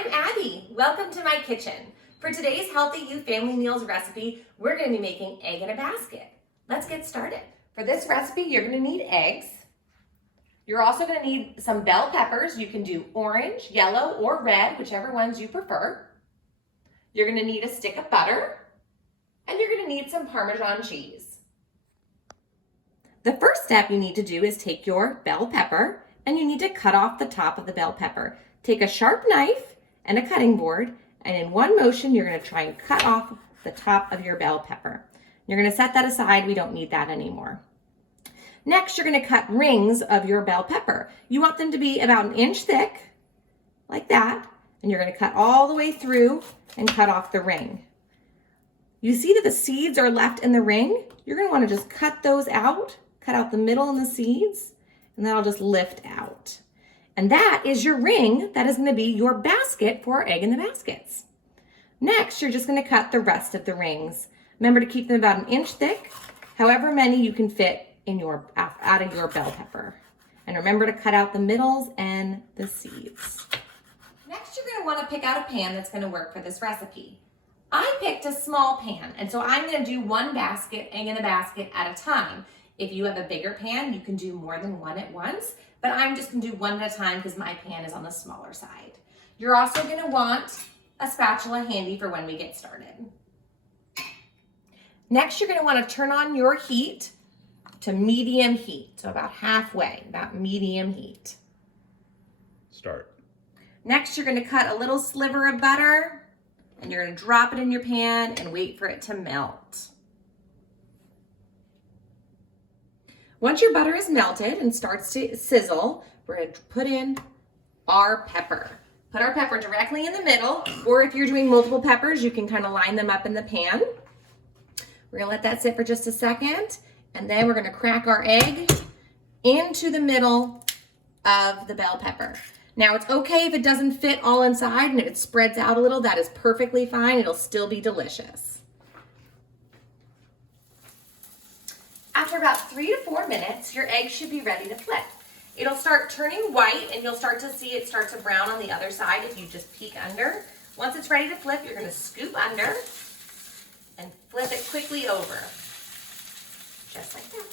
I'm Abby. Welcome to my kitchen. For today's Healthy You Family Meals recipe, we're going to be making egg in a basket. Let's get started. For this recipe, you're going to need eggs. You're also going to need some bell peppers. You can do orange, yellow, or red, whichever ones you prefer. You're going to need a stick of butter, and you're going to need some Parmesan cheese. The first step you need to do is take your bell pepper, and you need to cut off the top of the bell pepper. Take a sharp knife and a cutting board, and in one motion, you're going to try and cut off the top of your bell pepper. You're going to set that aside. We don't need that anymore. Next, you're going to cut rings of your bell pepper. You want them to be about an inch thick, like that, and you're going to cut all the way through and cut off the ring. You see that the seeds are left in the ring? You're going to want to just cut those out, cut out the middle and the seeds, and that'll just lift out. And that is your ring. That is going to be your basket for our egg in the baskets. Next, you're just going to cut the rest of the rings. Remember to keep them about an inch thick, however many you can fit in out of your bell pepper. And remember to cut out the middles and the seeds. Next, you're going to want to pick out a pan that's going to work for this recipe. I picked a small pan, and so I'm going to do one basket, egg in a basket at a time. If you have a bigger pan, you can do more than one at once, but I'm just going to do one at a time because my pan is on the smaller side. You're also going to want a spatula handy for when we get started. Next, you're going to want to turn on your heat to medium heat, so about halfway, about medium heat. Start. Next, you're going to cut a little sliver of butter, and you're going to drop it in your pan and wait for it to melt. Once your butter is melted and starts to sizzle, we're going to put in our pepper. Put our pepper directly in the middle, or if you're doing multiple peppers, you can kind of line them up in the pan. We're going to let that sit for just a second, and then we're going to crack our egg into the middle of the bell pepper. Now, it's okay if it doesn't fit all inside, and if it spreads out a little, that is perfectly fine. It'll still be delicious. After about 3 to 4 minutes, your egg should be ready to flip. It'll start turning white, and you'll start to see it start to brown on the other side if you just peek under. Once it's ready to flip, you're going to scoop under and flip it quickly over, just like that.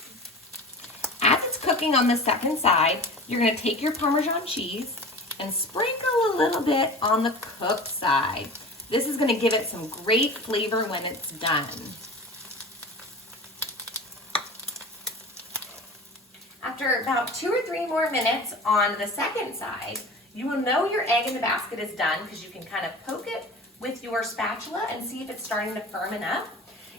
As it's cooking on the second side, you're going to take your Parmesan cheese and sprinkle a little bit on the cooked side. This is going to give it some great flavor when it's done. After about 2 or 3 more minutes on the second side, you will know your egg in the basket is done because you can kind of poke it with your spatula and see if it's starting to firmen up.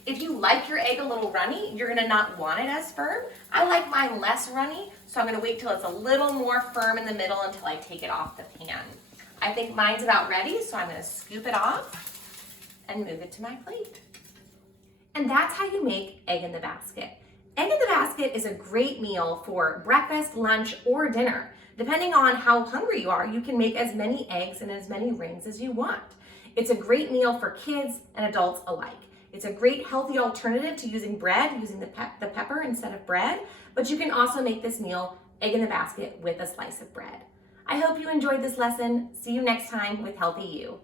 If you like your egg a little runny, you're going to not want it as firm. I like mine less runny, so I'm going to wait till it's a little more firm in the middle until I take it off the pan. I think mine's about ready, so I'm going to scoop it off and move it to my plate. And that's how you make egg in the basket. Egg in the basket is a great meal for breakfast, lunch, or dinner. Depending on how hungry you are, you can make as many eggs and as many rings as you want. It's a great meal for kids and adults alike. It's a great healthy alternative to using bread, using the pepper instead of bread, but you can also make this meal, egg in the basket, with a slice of bread. I hope you enjoyed this lesson. See you next time with Healthy You.